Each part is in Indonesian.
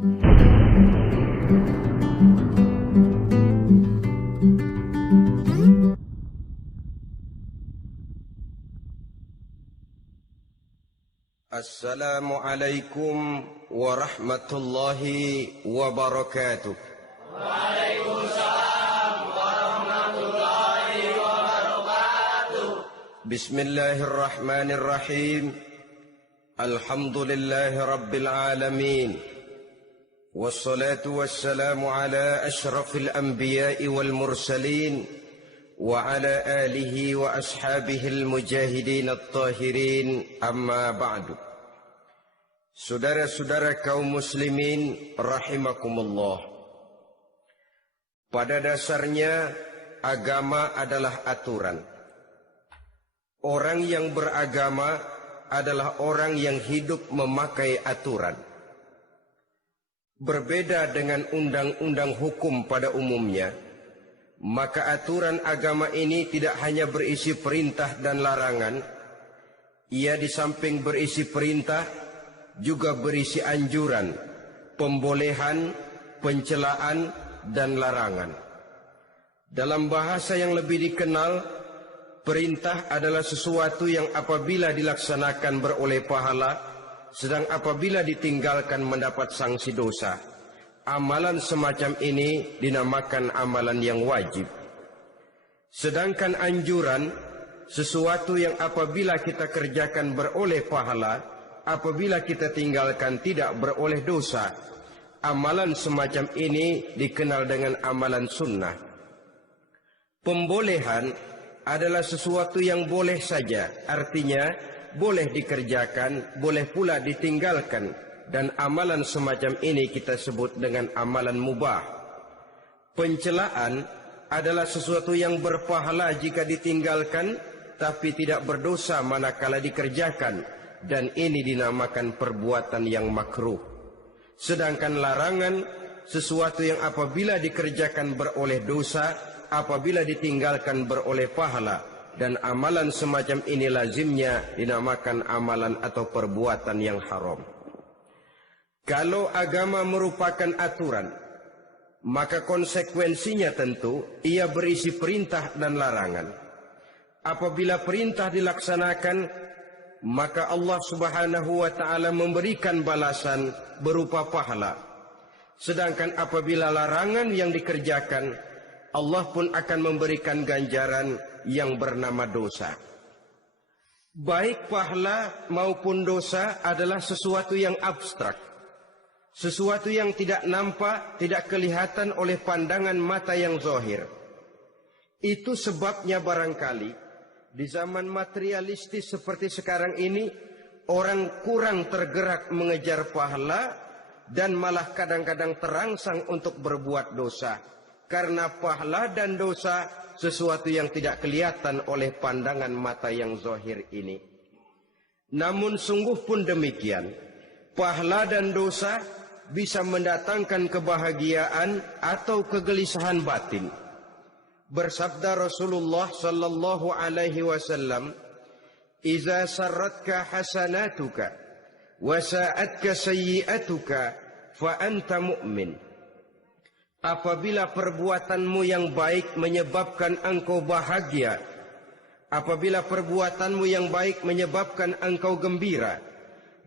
Assalamualaikum warahmatullahi wabarakatuh. Waalaikumsalam warahmatullahi wabarakatuh. Bismillahirrahmanirrahim. Alhamdulillahi rabbil alamin. Wassalatu wassalamu ala ashrafil anbiya'i wal mursalin wa ala alihi wa ashabihil mujahidin at-tahirin, amma ba'du. Saudara-saudara kaum muslimin rahimakumullah. Pada dasarnya agama adalah aturan. Orang yang beragama adalah orang yang hidup memakai aturan. Berbeda dengan undang-undang hukum pada umumnya, maka aturan agama ini tidak hanya berisi perintah dan larangan. Ia di samping berisi perintah juga berisi anjuran, pembolehan, pencelaan, dan larangan. Dalam bahasa yang lebih dikenal, perintah adalah sesuatu yang apabila dilaksanakan beroleh pahala, sedang apabila ditinggalkan mendapat sanksi dosa. Amalan semacam ini dinamakan amalan yang wajib. Sedangkan anjuran, sesuatu yang apabila kita kerjakan beroleh pahala, apabila kita tinggalkan tidak beroleh dosa. Amalan semacam ini dikenal dengan amalan sunnah. Pembolehan adalah sesuatu yang boleh saja, artinya boleh dikerjakan, boleh pula ditinggalkan, dan amalan semacam ini kita sebut dengan amalan mubah. Pencelaan adalah sesuatu yang berpahala jika ditinggalkan, tapi tidak berdosa manakala dikerjakan, dan ini dinamakan perbuatan yang makruh. Sedangkan larangan, sesuatu yang apabila dikerjakan beroleh dosa, apabila ditinggalkan beroleh pahala, dan amalan semacam ini lazimnya dinamakan amalan atau perbuatan yang haram. Kalau agama merupakan aturan, maka konsekuensinya tentu ia berisi perintah dan larangan. Apabila perintah dilaksanakan, maka Allah Subhanahu wa ta'ala memberikan balasan berupa pahala. Sedangkan apabila larangan yang dikerjakan, Allah pun akan memberikan ganjaran yang bernama dosa. Baik pahala maupun dosa adalah sesuatu yang abstrak, sesuatu yang tidak nampak, tidak kelihatan oleh pandangan mata yang zahir. Itu sebabnya barangkali di zaman materialistis seperti sekarang ini, orang kurang tergerak mengejar pahala dan malah kadang-kadang terangsang untuk berbuat dosa. Karena pahala dan dosa sesuatu yang tidak kelihatan oleh pandangan mata yang zahir ini. Namun sungguh pun demikian, pahala dan dosa bisa mendatangkan kebahagiaan atau kegelisahan batin. Bersabda Rasulullah sallallahu alaihi wasallam, "Iza sarratka hasanatuka wa sa'atka sayyi'atuka fa anta mu'min." Apabila perbuatanmu yang baik menyebabkan engkau bahagia, apabila perbuatanmu yang baik menyebabkan engkau gembira,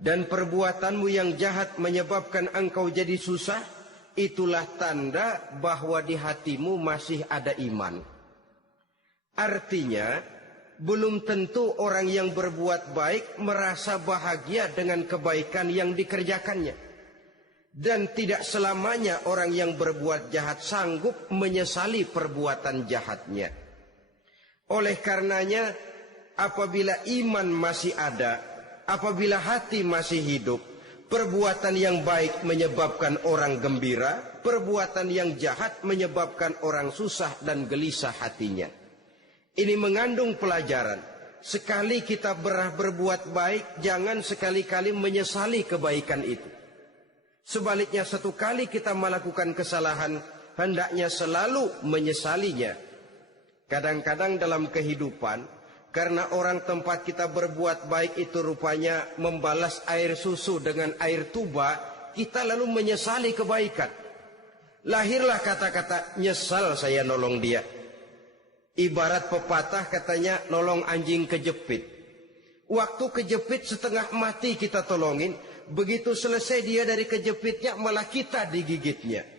dan perbuatanmu yang jahat menyebabkan engkau jadi susah, itulah tanda bahwa di hatimu masih ada iman. Artinya, belum tentu orang yang berbuat baik merasa bahagia dengan kebaikan yang dikerjakannya. Dan tidak selamanya orang yang berbuat jahat sanggup menyesali perbuatan jahatnya. Oleh karenanya, apabila iman masih ada, apabila hati masih hidup, perbuatan yang baik menyebabkan orang gembira, perbuatan yang jahat menyebabkan orang susah dan gelisah hatinya. Ini mengandung pelajaran. Sekali kita berbuat baik, jangan sekali-kali menyesali kebaikan itu. Sebaliknya, satu kali kita melakukan kesalahan, hendaknya selalu menyesalinya. Kadang-kadang dalam kehidupan, karena orang tempat kita berbuat baik itu rupanya membalas air susu dengan air tuba, kita lalu menyesali kebaikan. Lahirlah kata-kata nyesal saya nolong dia. Ibarat pepatah katanya nolong anjing kejepit. Waktu kejepit setengah mati kita tolongin, begitu selesai dia dari kejepitnya malah kita digigitnya.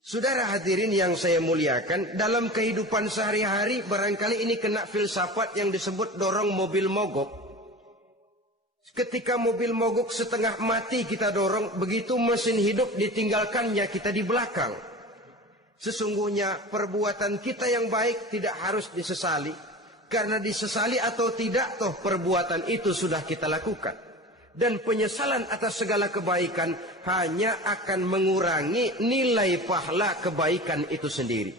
Saudara hadirin yang saya muliakan, dalam kehidupan sehari-hari barangkali ini kena filsafat yang disebut dorong mobil mogok. Ketika mobil mogok setengah mati kita dorong, begitu mesin hidup ditinggalkannya kita di belakang. Sesungguhnya perbuatan kita yang baik tidak harus disesali, karena disesali atau tidak toh perbuatan itu sudah kita lakukan. Dan penyesalan atas segala kebaikan hanya akan mengurangi nilai pahala kebaikan itu sendiri.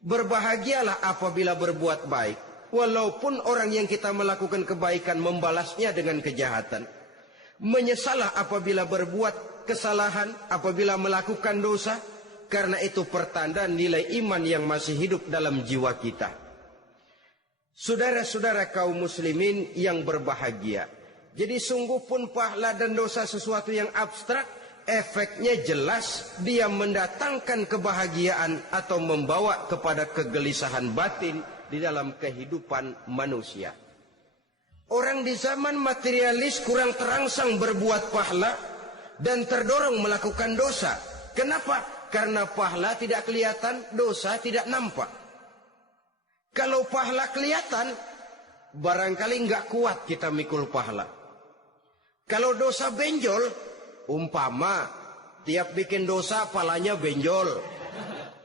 Berbahagialah apabila berbuat baik, walaupun orang yang kita melakukan kebaikan membalasnya dengan kejahatan. Menyesalah apabila berbuat kesalahan, apabila melakukan dosa, karena itu pertanda nilai iman yang masih hidup dalam jiwa kita. Saudara-saudara kaum muslimin yang berbahagia, jadi sungguh pun pahala dan dosa sesuatu yang abstrak, efeknya jelas dia mendatangkan kebahagiaan atau membawa kepada kegelisahan batin di dalam kehidupan manusia. Orang di zaman materialis kurang terangsang berbuat pahala dan terdorong melakukan dosa. Kenapa? Karena pahala tidak kelihatan, dosa tidak nampak. Kalau pahala kelihatan, barangkali nggak kuat kita mikul pahala. Kalau dosa benjol, umpama tiap bikin dosa palanya benjol,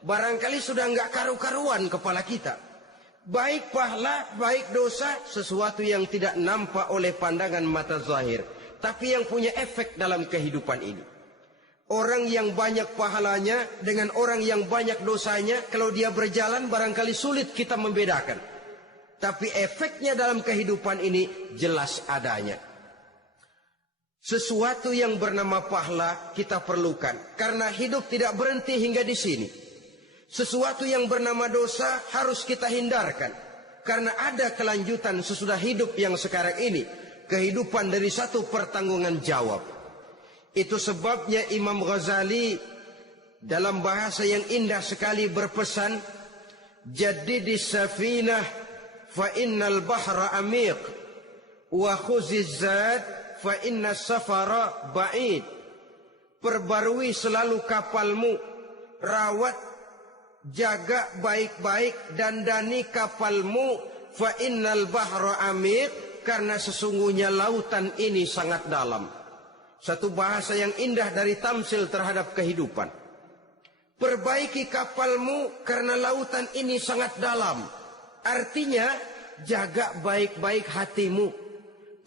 barangkali sudah nggak karu-karuan kepala kita. Baik pahala, baik dosa, sesuatu yang tidak nampak oleh pandangan mata zahir, tapi yang punya efek dalam kehidupan ini. Orang yang banyak pahalanya dengan orang yang banyak dosanya, kalau dia berjalan barangkali sulit kita membedakan. Tapi efeknya dalam kehidupan ini jelas adanya. Sesuatu yang bernama pahala kita perlukan, karena hidup tidak berhenti hingga di sini. Sesuatu yang bernama dosa harus kita hindarkan, karena ada kelanjutan sesudah hidup yang sekarang ini, kehidupan dari satu pertanggungan jawab. Itu sebabnya Imam Ghazali dalam bahasa yang indah sekali berpesan, "Jaddidis safinah fa innal bahra amiq wa khuziz zad fa inna safara ba'id." Perbarui selalu kapalmu, rawat, jaga baik-baik, dandani kapalmu, fa innal bahra amiq, karena sesungguhnya lautan ini sangat dalam. Satu bahasa yang indah dari tamsil terhadap kehidupan. Perbaiki kapalmu karena lautan ini sangat dalam. Artinya jaga baik-baik hatimu,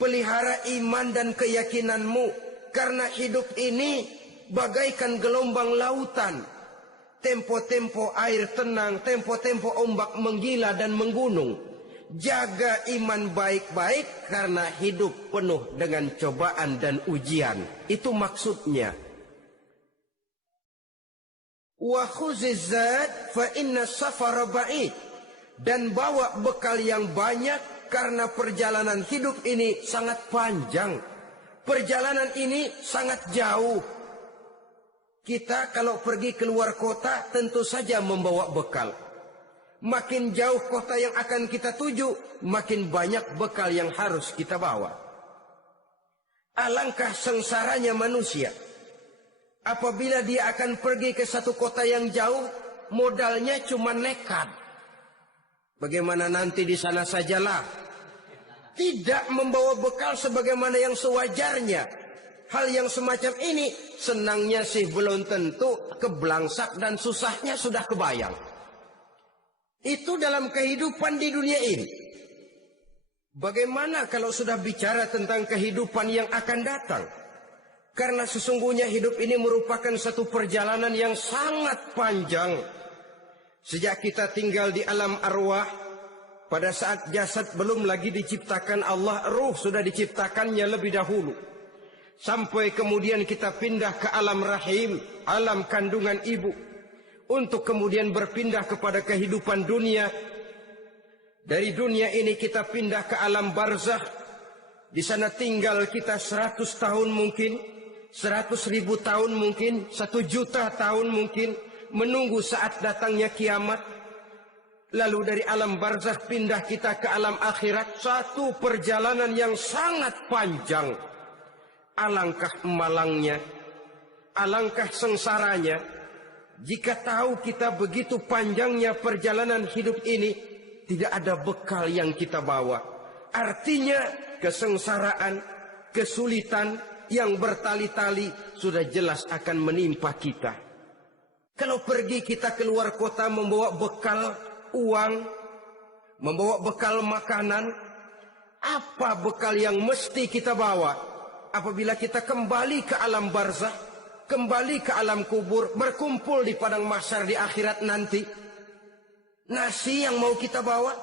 pelihara iman dan keyakinanmu, karena hidup ini bagaikan gelombang lautan. Tempo-tempo air tenang, tempo-tempo ombak menggila dan menggunung. Jaga iman baik-baik karena hidup penuh dengan cobaan dan ujian. Itu maksudnya. Wa khuziz zad fa inna safara ba'id. Dan bawa bekal yang banyak karena perjalanan hidup ini sangat panjang. Perjalanan ini sangat jauh. Kita kalau pergi keluar kota tentu saja membawa bekal. Makin jauh kota yang akan kita tuju, makin banyak bekal yang harus kita bawa. Alangkah sengsaranya manusia apabila dia akan pergi ke satu kota yang jauh, modalnya cuma nekat. Bagaimana nanti di sana sajalah. Tidak membawa bekal sebagaimana yang sewajarnya. Hal yang semacam ini senangnya sih belum tentu, keblangsak dan susahnya sudah kebayang. Itu dalam kehidupan di dunia ini. Bagaimana kalau sudah bicara tentang kehidupan yang akan datang? Karena sesungguhnya hidup ini merupakan satu perjalanan yang sangat panjang. Sejak kita tinggal di alam arwah, pada saat jasad belum lagi diciptakan Allah, ruh sudah diciptakannya lebih dahulu. Sampai kemudian kita pindah ke alam rahim, alam kandungan ibu. Untuk kemudian berpindah kepada kehidupan dunia. Dari dunia ini kita pindah ke alam barzakh. Di sana tinggal kita 100 tahun mungkin. 100.000 tahun mungkin, 1 juta tahun mungkin, menunggu saat datangnya kiamat. Lalu dari alam barzakh pindah kita ke alam akhirat, satu perjalanan yang sangat panjang. Alangkah malangnya, alangkah sengsaranya, jika tahu kita begitu panjangnya perjalanan hidup ini, tidak ada bekal yang kita bawa. Artinya kesengsaraan, kesulitan yang bertali-tali sudah jelas akan menimpa kita. Kalau pergi kita keluar kota membawa bekal uang, membawa bekal makanan, apa bekal yang mesti kita bawa apabila kita kembali ke alam barzakh, kembali ke alam kubur, berkumpul di padang mahsyar di akhirat nanti? Nasi yang mau kita bawa,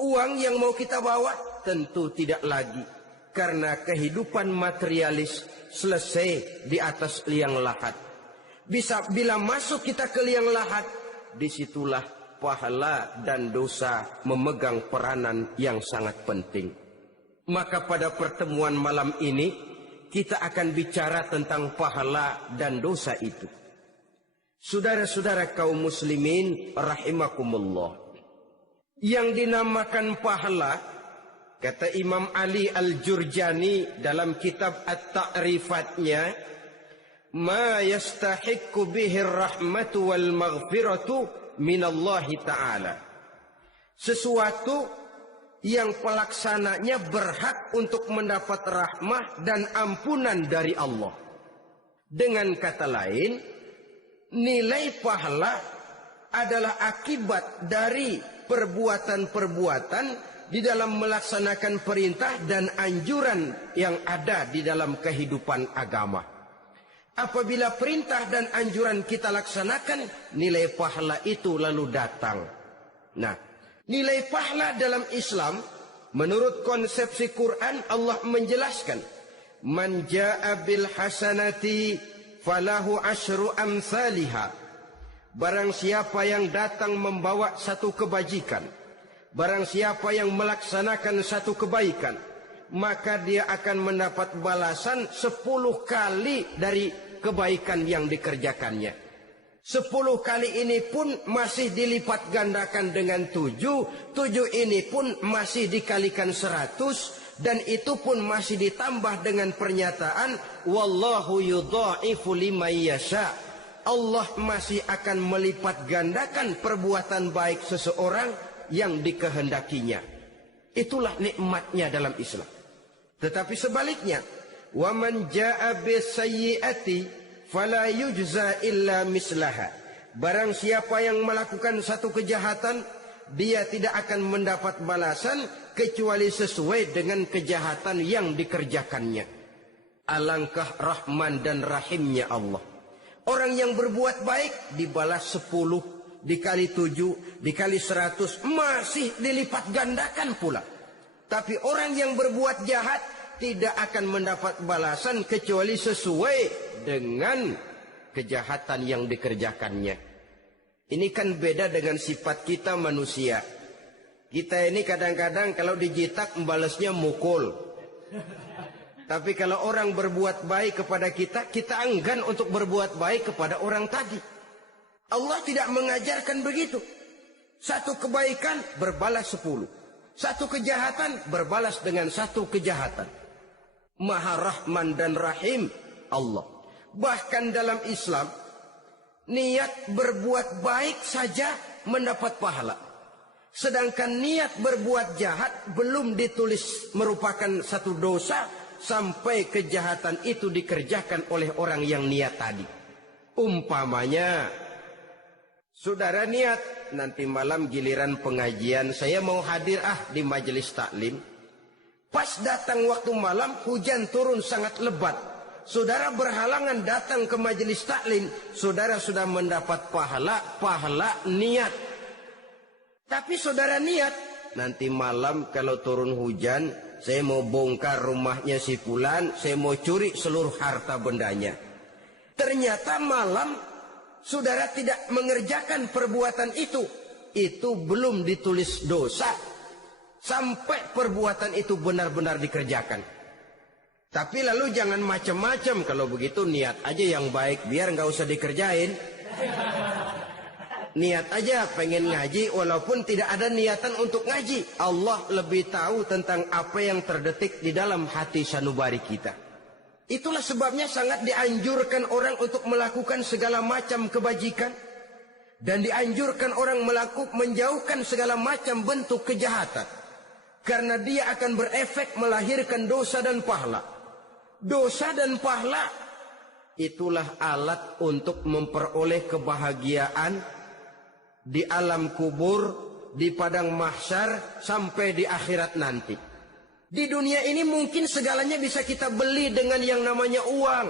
uang yang mau kita bawa? Tentu tidak lagi, karena kehidupan materialis selesai di atas liang lahat. Bila masuk kita ke liang lahat, disitulah pahala dan dosa memegang peranan yang sangat penting. Maka pada pertemuan malam ini kita akan bicara tentang pahala dan dosa itu. Saudara-saudara kaum muslimin rahimakumullah, yang dinamakan pahala, kata Imam Ali Al-Jurjani dalam kitab At-Ta'rifatnya, ma yastahiqqu bihi ar-rahmatu wal maghfiratu minallahi ta'ala. Sesuatu yang pelaksananya berhak untuk mendapat rahmah dan ampunan dari Allah. Dengan kata lain, nilai pahala adalah akibat dari perbuatan-perbuatan di dalam melaksanakan perintah dan anjuran yang ada di dalam kehidupan agama. Apabila perintah dan anjuran kita laksanakan, nilai pahala itu lalu datang. Nah, nilai pahala dalam Islam, menurut konsepsi Quran, Allah menjelaskan, man jaa bil hasanati falahu asyru amsalihha. Barang siapa yang datang membawa satu kebajikan, barang siapa yang melaksanakan satu kebaikan, maka dia akan mendapat balasan 10 kali dari kebaikan yang dikerjakannya. 10 kali ini pun masih dilipat gandakan dengan 7. 7 ini pun masih dikalikan 100. Dan itu pun masih ditambah dengan pernyataan wallahu yudha'ifu liman yasha. Allah masih akan melipat gandakan perbuatan baik seseorang yang dikehendakinya. Itulah nikmatnya dalam Islam. Tetapi sebaliknya, wa man jaa bisayyi'ati fala yujza illa mislaha. Barang siapa yang melakukan satu kejahatan, dia tidak akan mendapat balasan kecuali sesuai dengan kejahatan yang dikerjakannya. Alangkah rahman dan rahimnya Allah. Orang yang berbuat baik dibalas 10, dikali 7, dikali 100, masih dilipat gandakan pula. Tapi orang yang berbuat jahat tidak akan mendapat balasan kecuali sesuai dengan kejahatan yang dikerjakannya. Ini kan beda dengan sifat kita manusia. Kita ini kadang-kadang kalau dijitak membalasnya mukul. Tapi kalau orang berbuat baik kepada kita, kita enggan untuk berbuat baik kepada orang tadi. Allah tidak mengajarkan begitu. Satu kebaikan berbalas 10. Satu kejahatan berbalas dengan satu kejahatan. Maha Rahman dan Rahim Allah. Bahkan dalam Islam, niat berbuat baik saja mendapat pahala. Sedangkan niat berbuat jahat belum ditulis merupakan satu dosa sampai kejahatan itu dikerjakan oleh orang yang niat tadi. Umpamanya, saudara niat nanti malam giliran pengajian saya mau hadir di majelis taklim. Pas datang waktu malam hujan turun sangat lebat. Saudara berhalangan datang ke majelis taklim, saudara sudah mendapat pahala niat. Tapi saudara niat, nanti malam kalau turun hujan, saya mau bongkar rumahnya si fulan, saya mau curi seluruh harta bendanya. Ternyata malam saudara tidak mengerjakan perbuatan itu. Itu belum ditulis dosa sampai perbuatan itu benar-benar dikerjakan. Tapi lalu jangan macam-macam. Kalau begitu niat aja yang baik, biar nggak usah dikerjain. Niat aja pengen ngaji walaupun tidak ada niatan untuk ngaji. Allah lebih tahu tentang apa yang terdetik di dalam hati sanubari kita. Itulah sebabnya sangat dianjurkan orang untuk melakukan segala macam kebajikan. Dan dianjurkan orang menjauhkan segala macam bentuk kejahatan. Karena dia akan berefek melahirkan dosa dan pahala. Dosa dan pahala itulah alat untuk memperoleh kebahagiaan di alam kubur, di padang mahsyar, sampai di akhirat nanti. Di dunia ini mungkin segalanya bisa kita beli dengan yang namanya uang.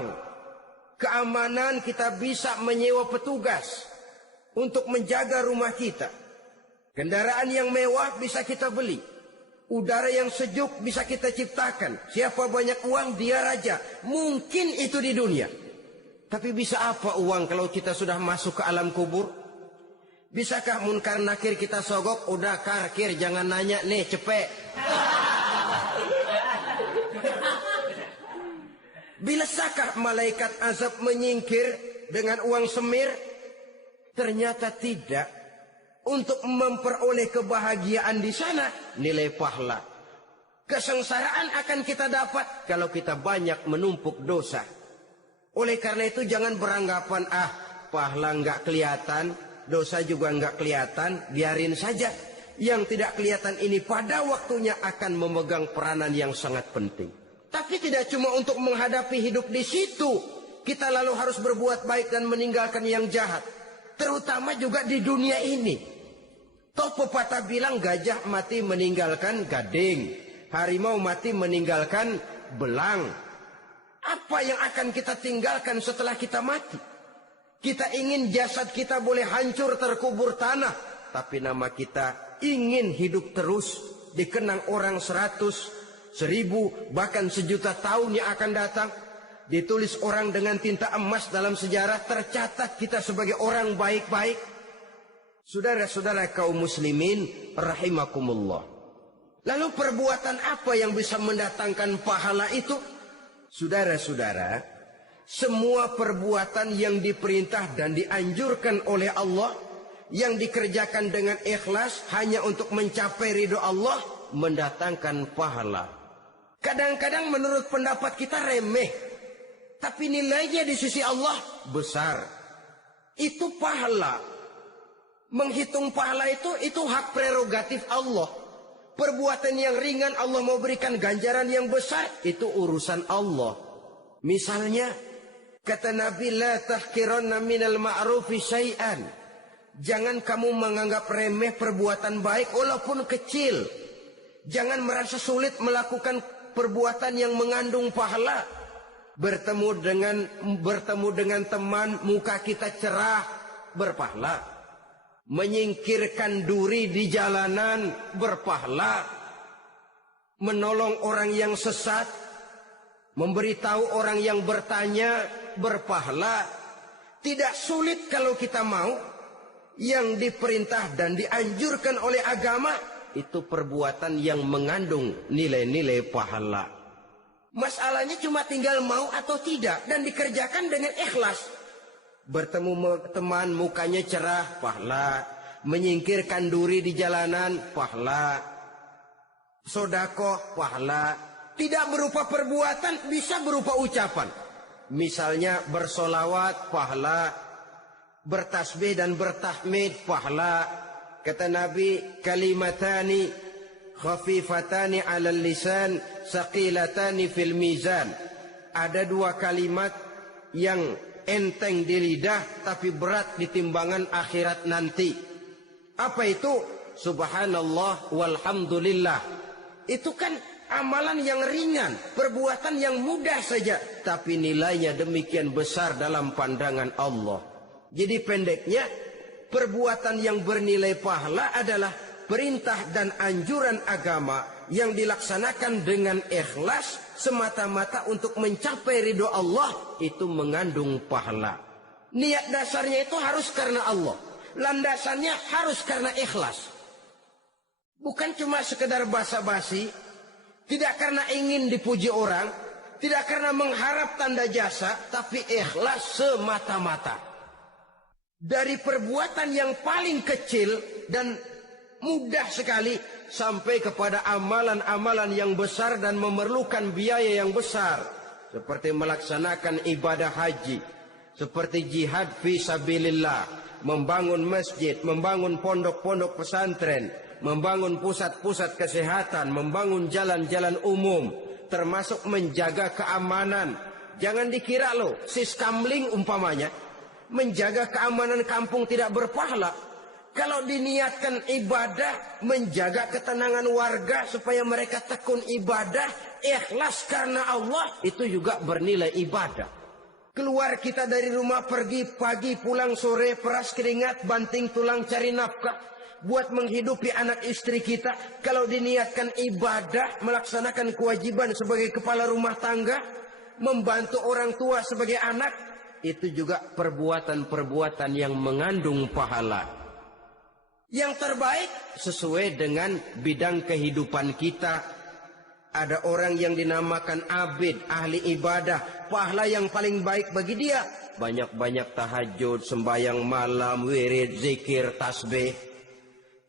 Keamanan kita bisa menyewa petugas untuk menjaga rumah kita. Kendaraan yang mewah bisa kita beli. Udara yang sejuk bisa kita ciptakan. Siapa banyak uang, dia raja. Mungkin itu di dunia. Tapi bisa apa uang kalau kita sudah masuk ke alam kubur? Bisakah munkar nakir kita sogok? Udah karkir, jangan nanya nih, cepet. Bisakah malaikat azab menyingkir dengan uang semir? Ternyata tidak. Untuk memperoleh kebahagiaan di sana, nilai pahala. Kesengsaraan akan kita dapat kalau kita banyak menumpuk dosa. Oleh karena itu jangan beranggapan, pahala nggak kelihatan, dosa juga nggak kelihatan, biarin saja. Yang tidak kelihatan ini pada waktunya akan memegang peranan yang sangat penting. Tapi tidak cuma untuk menghadapi hidup di situ, kita lalu harus berbuat baik dan meninggalkan yang jahat. Terutama juga di dunia ini. Toh pepatah bilang gajah mati meninggalkan gading, harimau mati meninggalkan belang. Apa yang akan kita tinggalkan setelah kita mati? Kita ingin jasad kita boleh hancur terkubur tanah, tapi nama kita ingin hidup terus, dikenang orang 100, 1000, bahkan 1.000.000 tahun yang akan datang. Ditulis orang dengan tinta emas dalam sejarah, tercatat kita sebagai orang baik-baik. Saudara-saudara kaum muslimin rahimakumullah. Lalu perbuatan apa yang bisa mendatangkan pahala itu? Saudara-saudara, semua perbuatan yang diperintah dan dianjurkan oleh Allah, yang dikerjakan dengan ikhlas hanya untuk mencapai ridho Allah, mendatangkan pahala. Kadang-kadang menurut pendapat kita remeh, tapi nilainya di sisi Allah besar. Itu pahala. Menghitung pahala itu hak prerogatif Allah. Perbuatan yang ringan Allah mau berikan ganjaran yang besar, itu urusan Allah. Misalnya, kata Nabi, la tahkiranna minal ma'rufi syai'an. Jangan kamu menganggap remeh perbuatan baik walaupun kecil. Jangan merasa sulit melakukan perbuatan yang mengandung pahala. Bertemu dengan teman, muka kita cerah, berpahala. Menyingkirkan duri di jalanan, berpahala. Menolong orang yang sesat, memberitahu orang yang bertanya, berpahala. Tidak sulit kalau kita mau. Yang diperintah dan dianjurkan oleh agama, itu perbuatan yang mengandung nilai-nilai pahala. Masalahnya cuma tinggal mau atau tidak, dan dikerjakan dengan ikhlas. Bertemu teman, mukanya cerah, pahala. Menyingkirkan duri di jalanan, pahala. Sedekah, pahala. Tidak berupa perbuatan, bisa berupa ucapan. Misalnya bersolawat, pahala. Bertasbih dan bertahmid, pahala. Kata Nabi, kalimatani khafifatani 'alal lisan, saqilatani fil mizan. Ada 2 kalimat yang enteng di lidah tapi berat di timbangan akhirat nanti. Apa itu? Subhanallah walhamdulillah. Itu kan amalan yang ringan, perbuatan yang mudah saja, tapi nilainya demikian besar dalam pandangan Allah. Jadi pendeknya, perbuatan yang bernilai pahala adalah perintah dan anjuran agama yang dilaksanakan dengan ikhlas semata-mata untuk mencapai ridho Allah, itu mengandung pahala. Niat dasarnya itu harus karena Allah. Landasannya harus karena ikhlas. Bukan cuma sekedar basa-basi, tidak karena ingin dipuji orang, Tidak karena mengharap tanda jasa, tapi ikhlas semata-mata. Dari perbuatan yang paling kecil dan mudah sekali sampai kepada amalan-amalan yang besar dan memerlukan biaya yang besar. Seperti melaksanakan ibadah haji, seperti jihad fi sabilillah, membangun masjid, membangun pondok-pondok pesantren, membangun pusat-pusat kesehatan, membangun jalan-jalan umum, termasuk menjaga keamanan. Jangan dikira loh, siskamling umpamanya, menjaga keamanan kampung tidak berpahala. Kalau diniatkan ibadah, menjaga ketenangan warga supaya mereka tekun ibadah, ikhlas karena Allah, itu juga bernilai ibadah. Keluar kita dari rumah, pergi pagi, pulang sore, peras keringat, banting tulang cari nafkah, buat menghidupi anak istri kita. Kalau diniatkan ibadah, melaksanakan kewajiban sebagai kepala rumah tangga, membantu orang tua sebagai anak, itu juga perbuatan-perbuatan yang mengandung pahala. Yang terbaik sesuai dengan bidang kehidupan kita. Ada orang yang dinamakan abid, ahli ibadah, pahala yang paling baik bagi dia banyak-banyak tahajud, sembahyang malam, wirid, zikir, tasbih.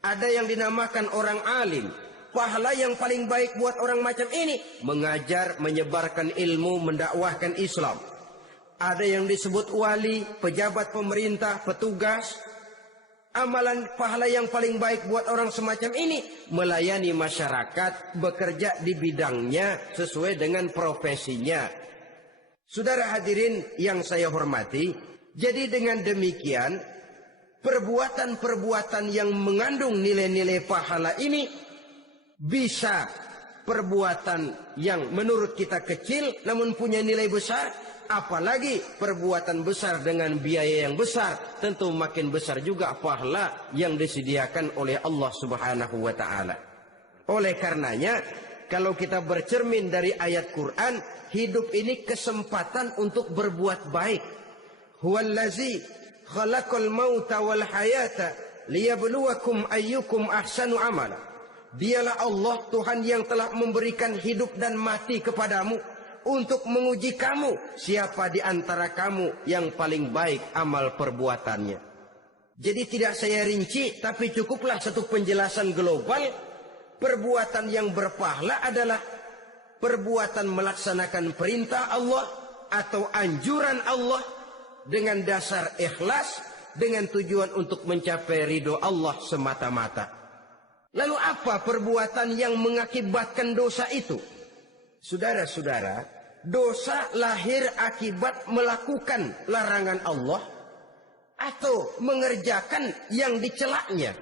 Ada yang dinamakan orang alim, pahala yang paling baik buat orang macam ini mengajar, menyebarkan ilmu, mendakwahkan Islam. Ada yang disebut wali, pejabat pemerintah, petugas. Amalan pahala yang paling baik buat orang semacam ini melayani masyarakat, bekerja di bidangnya sesuai dengan profesinya. Saudara hadirin yang saya hormati, jadi dengan demikian perbuatan-perbuatan yang mengandung nilai-nilai pahala ini bisa perbuatan yang menurut kita kecil namun punya nilai besar. Apalagi perbuatan besar dengan biaya yang besar, tentu makin besar juga pahala yang disediakan oleh Allah Subhanahu wa ta'ala. Oleh karenanya, kalau kita bercermin dari ayat Quran, hidup ini kesempatan untuk berbuat baik. Huwallazi khalaqal mauta wal hayata liyabluwakum ayyukum ahsanu amala. Dialah Allah, Tuhan yang telah memberikan hidup dan mati kepadamu untuk menguji kamu, siapa di antara kamu yang paling baik amal perbuatannya. Jadi tidak saya rinci, tapi cukuplah satu penjelasan global. Perbuatan yang berpahala adalah perbuatan melaksanakan perintah Allah atau anjuran Allah dengan dasar ikhlas, dengan tujuan untuk mencapai ridho Allah semata-mata. Lalu apa perbuatan yang mengakibatkan dosa itu? Saudara-saudara, dosa lahir akibat melakukan larangan Allah atau mengerjakan yang dicelaknya.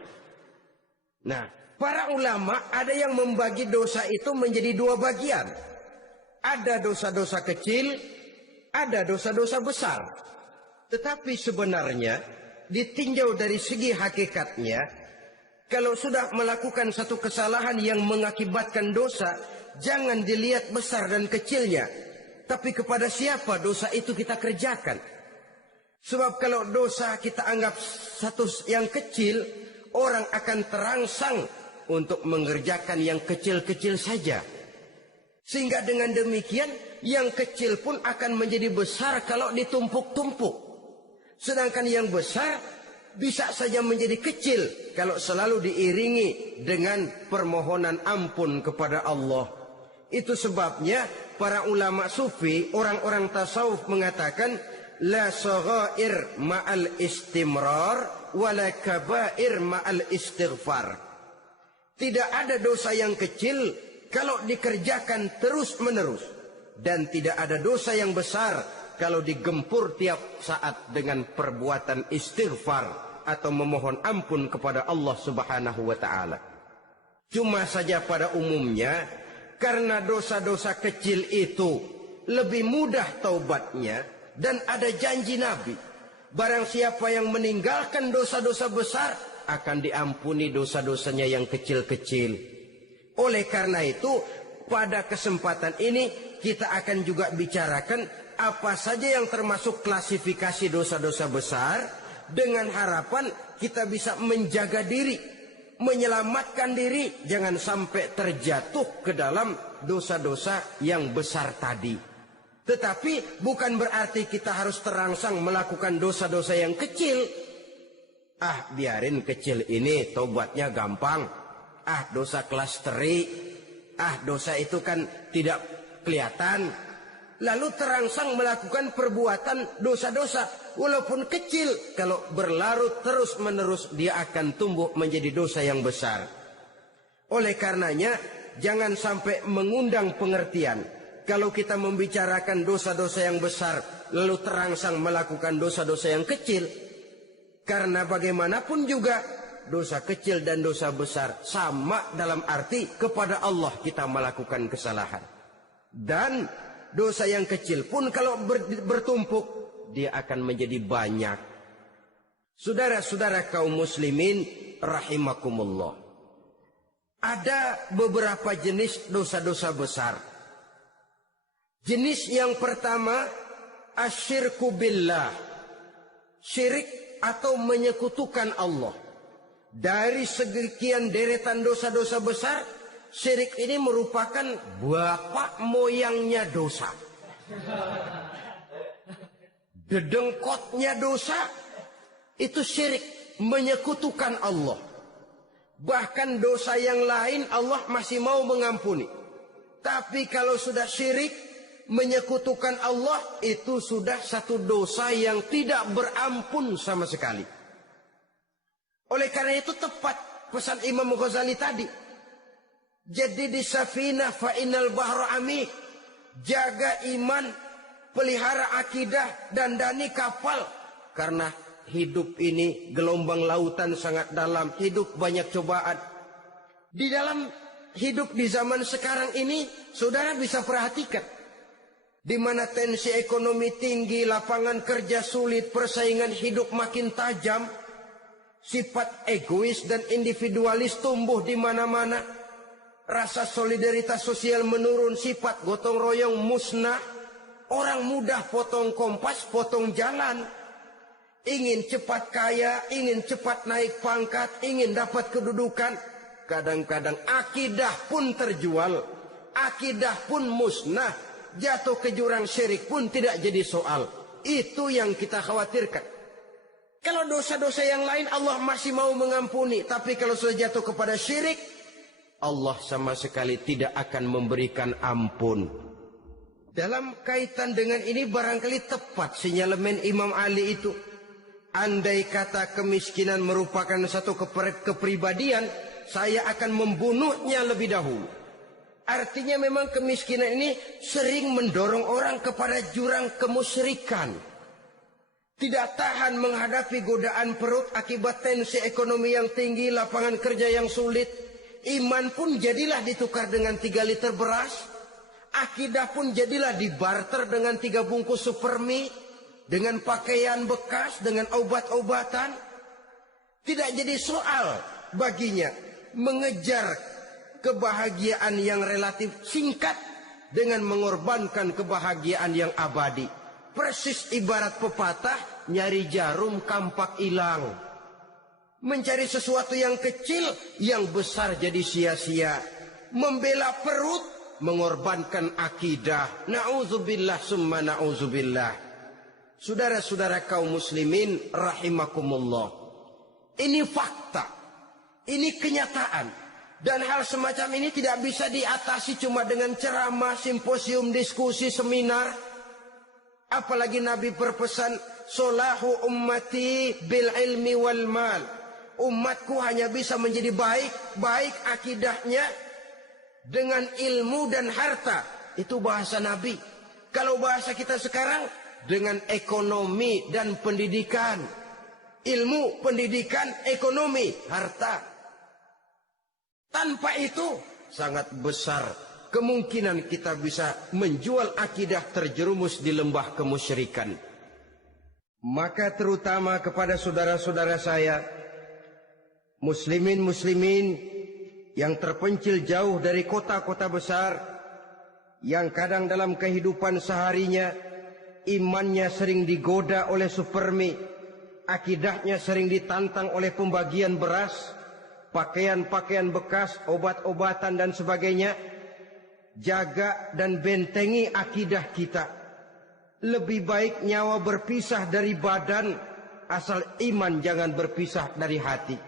Nah, para ulama ada yang membagi dosa itu menjadi dua bagian. Ada dosa-dosa kecil, ada dosa-dosa besar. Tetapi sebenarnya ditinjau dari segi hakikatnya, kalau sudah melakukan satu kesalahan yang mengakibatkan dosa, jangan dilihat besar dan kecilnya, tapi kepada siapa dosa itu kita kerjakan. Sebab kalau dosa kita anggap satu yang kecil, orang akan terangsang untuk mengerjakan yang kecil-kecil saja. Sehingga dengan demikian, yang kecil pun akan menjadi besar kalau ditumpuk-tumpuk. Sedangkan yang besar bisa saja menjadi kecil kalau selalu diiringi dengan permohonan ampun kepada Allah. Itu sebabnya para ulama sufi, orang-orang tasawuf mengatakan la saghair ma'al istimrar wala kabair ma'al istighfar. Tidak ada dosa yang kecil kalau dikerjakan terus-menerus, dan tidak ada dosa yang besar kalau digempur tiap saat dengan perbuatan istighfar atau memohon ampun kepada Allah Subhanahu wa ta'ala. Cuma saja pada umumnya, karena dosa-dosa kecil itu lebih mudah taubatnya, dan ada janji Nabi, barang siapa yang meninggalkan dosa-dosa besar akan diampuni dosa-dosanya yang kecil-kecil. Oleh karena itu, pada kesempatan ini kita akan juga bicarakan apa saja yang termasuk klasifikasi dosa-dosa besar, dengan harapan kita bisa menjaga diri, menyelamatkan diri, jangan sampai terjatuh ke dalam dosa-dosa yang besar tadi. Tetapi bukan berarti kita harus terangsang melakukan dosa-dosa yang kecil. Biarin kecil ini, tobatnya gampang. Dosa kelas teri. Dosa itu kan tidak kelihatan. Lalu terangsang melakukan perbuatan dosa-dosa. Walaupun kecil, kalau berlarut terus-menerus, dia akan tumbuh menjadi dosa yang besar. Oleh karenanya, jangan sampai mengundang pengertian. Kalau kita membicarakan dosa-dosa yang besar, lalu terangsang melakukan dosa-dosa yang kecil. Karena bagaimanapun juga, dosa kecil dan dosa besar sama dalam arti kepada Allah kita melakukan kesalahan. Dan dosa yang kecil pun kalau bertumpuk, dia akan menjadi banyak. Saudara-saudara kaum muslimin rahimakumullah. Ada beberapa jenis dosa-dosa besar. Jenis yang pertama, asyirku billah. Syirik atau menyekutukan Allah. Dari sekian deretan dosa-dosa besar, syirik ini merupakan bapak moyangnya dosa. Dedengkotnya dosa, itu syirik, menyekutukan Allah. Bahkan dosa yang lain Allah masih mau mengampuni. Tapi kalau sudah syirik, menyekutukan Allah, itu sudah satu dosa yang tidak berampun sama sekali. Oleh karena itu tepat pesan Imam Ghazali tadi. Jadi di safinah fa innal bahra amik. Jaga iman, pelihara akidah, dandani kapal. Karena hidup ini gelombang lautan sangat dalam, hidup banyak cobaan. Di dalam hidup di zaman sekarang ini, saudara bisa perhatikan. Di mana tensi ekonomi tinggi, lapangan kerja sulit, persaingan hidup makin tajam, sifat egois dan individualis tumbuh di mana-mana, rasa solidaritas sosial menurun, sifat gotong royong musnah, orang mudah potong kompas, potong jalan, ingin cepat kaya, ingin cepat naik pangkat, ingin dapat kedudukan, kadang-kadang akidah pun terjual, akidah pun musnah. Jatuh ke jurang syirik pun tidak jadi soal. Itu yang kita khawatirkan. Kalau dosa-dosa yang lain Allah masih mau mengampuni. Tapi kalau sudah jatuh kepada syirik, Allah sama sekali tidak akan memberikan ampun. Dalam kaitan dengan ini barangkali tepat sinyalemen Imam Ali itu. Andai kata kemiskinan merupakan satu kepribadian, saya akan membunuhnya lebih dahulu. Artinya memang kemiskinan ini sering mendorong orang kepada jurang kemusyrikan. Tidak tahan menghadapi godaan perut akibat tensi ekonomi yang tinggi, lapangan kerja yang sulit. Iman pun jadilah ditukar dengan 3 liter beras. Akidah pun jadilah dibarter dengan 3 bungkus supermi. Dengan pakaian bekas, dengan obat-obatan. Tidak jadi soal baginya mengejar kebahagiaan yang relatif singkat dengan mengorbankan kebahagiaan yang abadi. Persis ibarat pepatah, nyari jarum kampak hilang. Mencari sesuatu yang kecil, yang besar jadi sia-sia. Membela perut, mengorbankan akidah. Na'udzubillah summa na'udzubillah. Saudara-saudara kaum muslimin rahimakumullah. Ini fakta. Ini kenyataan. Dan hal semacam ini tidak bisa diatasi cuma dengan ceramah, simposium, diskusi, seminar. Apalagi Nabi berpesan, solahu ummati bil ilmi wal mal. Umatku hanya bisa menjadi baik akidahnya dengan ilmu dan harta. Itu bahasa Nabi. Kalau bahasa kita sekarang, dengan ekonomi dan pendidikan. Ilmu, pendidikan, ekonomi, harta. Tanpa itu sangat besar kemungkinan kita bisa menjual akidah terjerumus di lembah kemusyrikan. Maka terutama kepada saudara-saudara saya, muslimin yang terpencil jauh dari kota-kota besar, yang kadang dalam kehidupan seharinya imannya sering digoda oleh supermi, akidahnya sering ditantang oleh pembagian beras, pakaian-pakaian bekas, obat-obatan dan sebagainya. Jaga dan bentengi akidah kita. Lebih baik nyawa berpisah dari badan, asal iman jangan berpisah dari hati.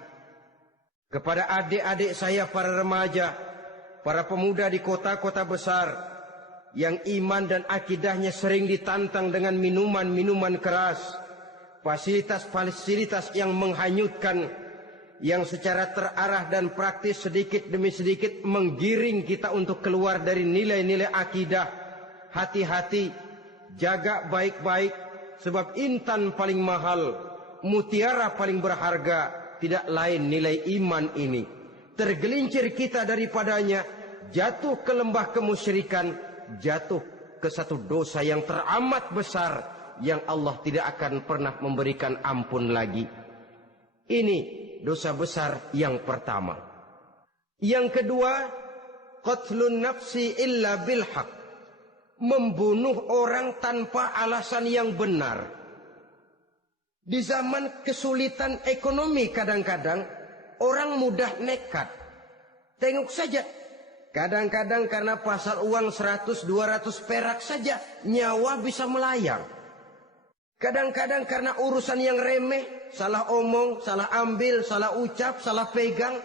Kepada adik-adik saya para remaja, para pemuda di kota-kota besar, yang iman dan akidahnya sering ditantang dengan minuman-minuman keras, fasilitas-fasilitas yang menghanyutkan, yang secara terarah dan praktis sedikit demi sedikit menggiring kita untuk keluar dari nilai-nilai akidah. Hati-hati, jaga baik-baik, sebab intan paling mahal, mutiara paling berharga, tidak lain nilai iman ini. Tergelincir kita daripadanya, jatuh ke lembah kemusyrikan, jatuh ke satu dosa yang teramat besar, yang Allah tidak akan pernah memberikan ampun lagi. Ini dosa besar yang pertama. Yang kedua, qatlun nafsi illa bil haq, membunuh orang tanpa alasan yang benar. Di zaman kesulitan ekonomi kadang-kadang orang mudah nekat. Tengok saja, kadang-kadang karena pasal uang 100-200 perak saja nyawa bisa melayang. Kadang-kadang karena urusan yang remeh, salah omong, salah ambil, salah ucap, salah pegang,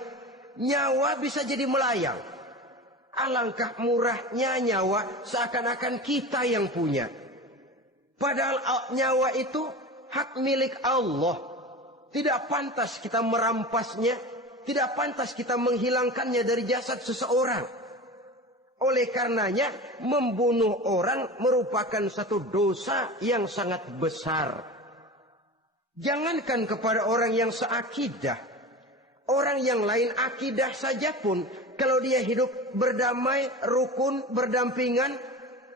nyawa bisa jadi melayang. Alangkah murahnya nyawa, seakan-akan kita yang punya. Padahal nyawa itu hak milik Allah. Tidak pantas kita merampasnya, tidak pantas kita menghilangkannya dari jasad seseorang. Oleh karenanya, membunuh orang merupakan satu dosa yang sangat besar. Jangankan kepada orang yang seakidah, orang yang lain akidah saja pun, kalau dia hidup berdamai, rukun, berdampingan,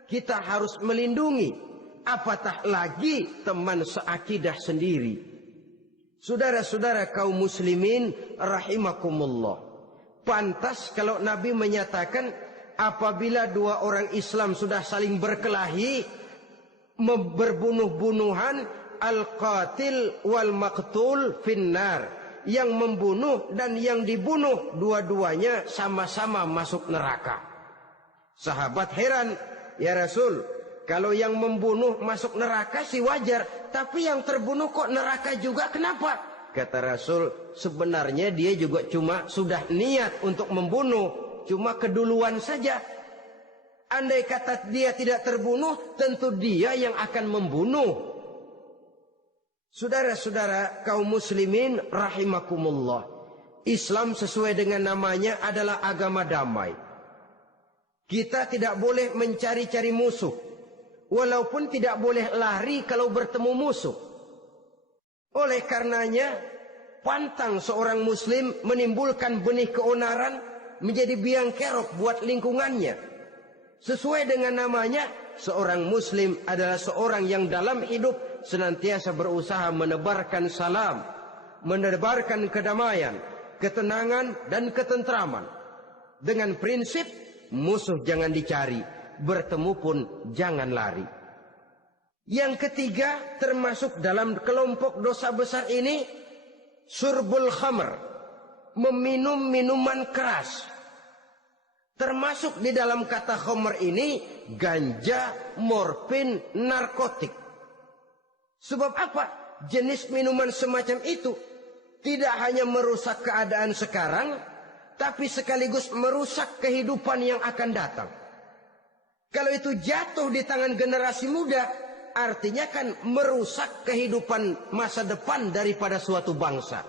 kita harus melindungi. Apatah lagi teman seakidah sendiri. Saudara-saudara kaum muslimin rahimakumullah, pantas kalau Nabi menyatakan, apabila dua orang Islam sudah saling berkelahi, berbunuh-bunuhan, al-qatil wal maqtul finnar, yang membunuh dan yang dibunuh dua-duanya sama-sama masuk neraka. Sahabat heran, ya Rasul, kalau yang membunuh masuk neraka sih wajar, tapi yang terbunuh kok neraka juga, kenapa? Kata Rasul, sebenarnya dia juga cuma sudah niat untuk membunuh, cuma keduluan saja. Andai kata dia tidak terbunuh, tentu dia yang akan membunuh. Saudara-saudara kaum muslimin rahimakumullah, Islam sesuai dengan namanya adalah agama damai. Kita tidak boleh mencari-cari musuh, walaupun tidak boleh lari kalau bertemu musuh. Oleh karenanya, pantang seorang muslim menimbulkan benih keonaran, menjadi biang kerok buat lingkungannya. Sesuai dengan namanya, seorang muslim adalah seorang yang dalam hidup senantiasa berusaha menebarkan salam, menebarkan kedamaian, ketenangan dan ketentraman. Dengan prinsip musuh jangan dicari, bertemu pun jangan lari. Yang ketiga, termasuk dalam kelompok dosa besar ini, syurbul khamr, meminum minuman keras. Termasuk di dalam kata khamr ini ganja, morfin, narkotik. Sebab apa? Jenis minuman semacam itu tidak hanya merusak keadaan sekarang, tapi sekaligus merusak kehidupan yang akan datang. Kalau itu jatuh di tangan generasi muda, artinya kan merusak kehidupan masa depan daripada suatu bangsa.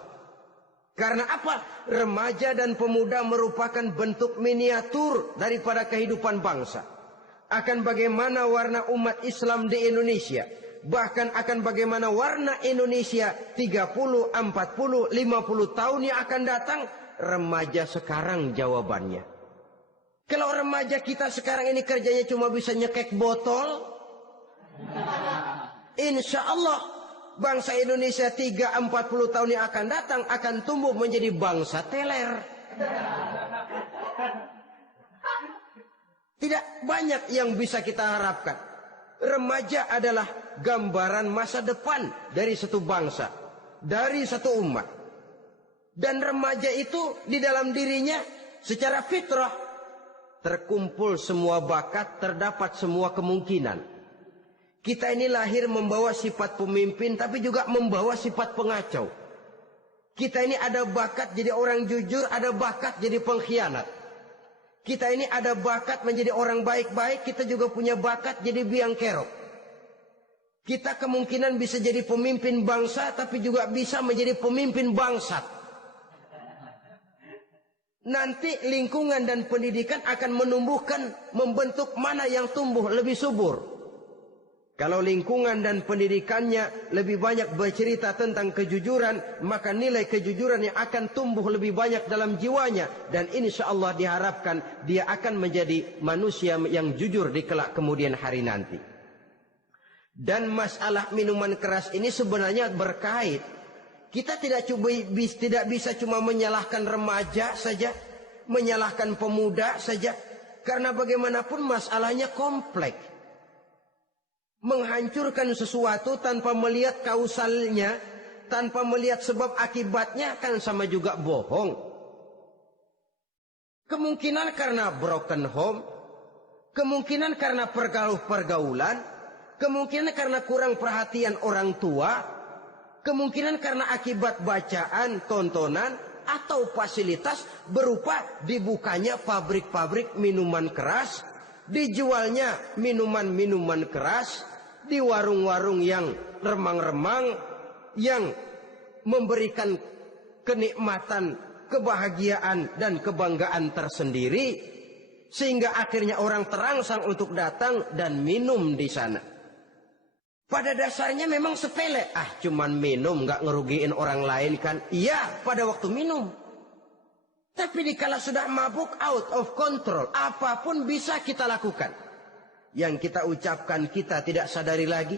Karena apa? Remaja dan pemuda merupakan bentuk miniatur daripada kehidupan bangsa. Akan bagaimana warna umat Islam di Indonesia, bahkan akan bagaimana warna Indonesia 30, 40, 50 tahun yang akan datang, remaja sekarang jawabannya. Kalau remaja kita sekarang ini kerjanya cuma bisa nyekek botol, insya Allah bangsa Indonesia 30-40 tahun yang akan datang akan tumbuh menjadi bangsa teler. Tidak banyak yang bisa kita harapkan. Remaja adalah gambaran masa depan dari satu bangsa, dari satu umat. Dan remaja itu di dalam dirinya secara fitrah terkumpul semua bakat, terdapat semua kemungkinan. Kita ini lahir membawa sifat pemimpin, tapi juga membawa sifat pengacau. Kita ini ada bakat jadi orang jujur, ada bakat jadi pengkhianat. Kita ini ada bakat menjadi orang baik-baik, kita juga punya bakat jadi biang kerok. Kita kemungkinan bisa jadi pemimpin bangsa, tapi juga bisa menjadi pemimpin bangsat. Nanti lingkungan dan pendidikan akan menumbuhkan, membentuk mana yang tumbuh lebih subur. Kalau lingkungan dan pendidikannya lebih banyak bercerita tentang kejujuran, maka nilai kejujuran yang akan tumbuh lebih banyak dalam jiwanya. Dan insya Allah diharapkan dia akan menjadi manusia yang jujur di kelak kemudian hari nanti. Dan masalah minuman keras ini sebenarnya berkait. Kita tidak bisa cuma menyalahkan remaja saja, menyalahkan pemuda saja. Karena bagaimanapun masalahnya kompleks. Menghancurkan sesuatu tanpa melihat kausalnya, tanpa melihat sebab akibatnya kan sama juga bohong. Kemungkinan karena broken home, kemungkinan karena pergaulan, kemungkinan karena kurang perhatian orang tua, kemungkinan karena akibat bacaan, tontonan, atau fasilitas berupa dibukanya pabrik-pabrik minuman keras, dijualnya minuman-minuman keras, di warung-warung yang remang-remang, yang memberikan kenikmatan, kebahagiaan dan kebanggaan tersendiri, sehingga akhirnya orang terangsang untuk datang dan minum di sana. Pada dasarnya memang sepele, cuman minum nggak ngerugiin orang lain kan? Iya, pada waktu minum. Tapi dikala sudah mabuk, out of control, apapun bisa kita lakukan. Yang kita ucapkan kita tidak sadari lagi,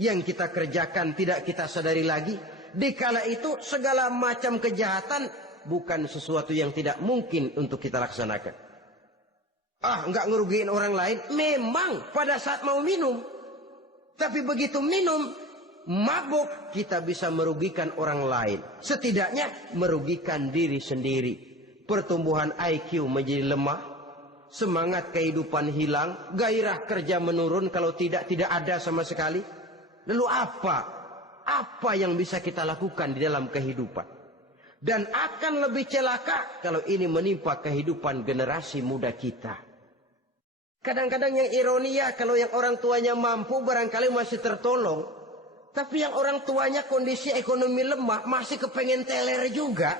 yang kita kerjakan tidak kita sadari lagi. Dikala itu segala macam kejahatan bukan sesuatu yang tidak mungkin untuk kita laksanakan. Nggak ngerugiin orang lain, memang pada saat mau minum. Tapi begitu minum, mabuk, kita bisa merugikan orang lain. Setidaknya merugikan diri sendiri. Pertumbuhan IQ menjadi lemah. Semangat kehidupan hilang, gairah kerja menurun, kalau tidak ada sama sekali. Lalu apa yang bisa kita lakukan di dalam kehidupan? Dan akan lebih celaka kalau ini menimpa kehidupan generasi muda kita. Kadang-kadang yang ironi ya, kalau yang orang tuanya mampu barangkali masih tertolong. Tapi yang orang tuanya kondisi ekonomi lemah masih kepengen teler juga.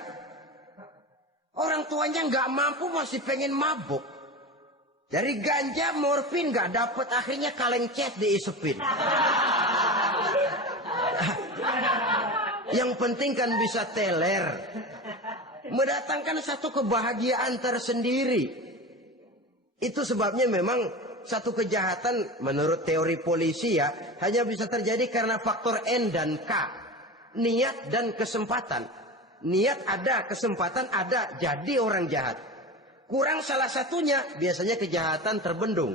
Orang tuanya nggak mampu masih pengen mabuk. Dari ganja, morfin nggak dapat, akhirnya kaleng cet diisepin. Yang penting kan bisa teler, mendatangkan satu kebahagiaan tersendiri. Itu sebabnya memang satu kejahatan menurut teori polisi ya hanya bisa terjadi karena faktor N dan K, niat dan kesempatan. Niat ada, kesempatan ada, jadi orang jahat. Kurang salah satunya, biasanya kejahatan terbendung.